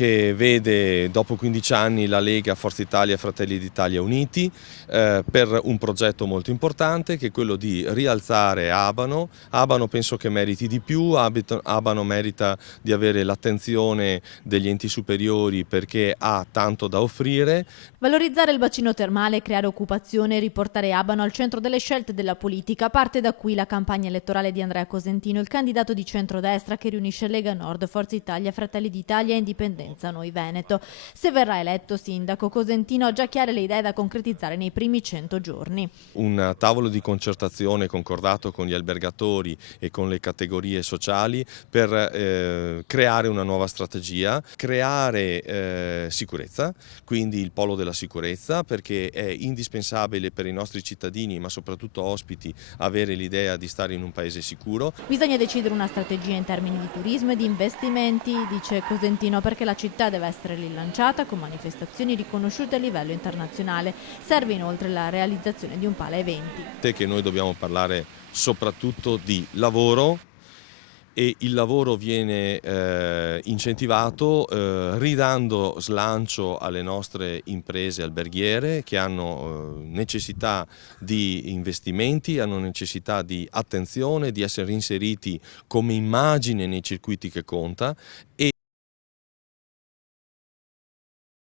che vede dopo 15 anni la Lega, Forza Italia e Fratelli d'Italia uniti per un progetto molto importante, che è quello di rialzare Abano. Abano penso che meriti di più, Abano merita di avere l'attenzione degli enti superiori perché ha tanto da offrire. Valorizzare il bacino termale, creare occupazione e riportare Abano al centro delle scelte della politica parte da qui la campagna elettorale di Andrea Cosentino, il candidato di centrodestra che riunisce Lega Nord, Forza Italia, Fratelli d'Italia e Indipendenza Noi Veneto. Se verrà eletto sindaco, Cosentino ha già chiare le idee da concretizzare nei primi 100 giorni. Un tavolo di concertazione concordato con gli albergatori e con le categorie sociali per creare una nuova strategia, creare sicurezza, quindi il polo della sicurezza, perché è indispensabile per i nostri cittadini, ma soprattutto ospiti, avere l'idea di stare in un paese sicuro. Bisogna decidere una strategia in termini di turismo e di investimenti, dice Cosentino, perché la città deve essere rilanciata con manifestazioni riconosciute a livello internazionale. Serve inoltre la realizzazione di un pala eventi. Che noi dobbiamo parlare soprattutto di lavoro, e il lavoro viene incentivato ridando slancio alle nostre imprese alberghiere che hanno necessità di investimenti, hanno necessità di attenzione, di essere inseriti come immagine nei circuiti che conta.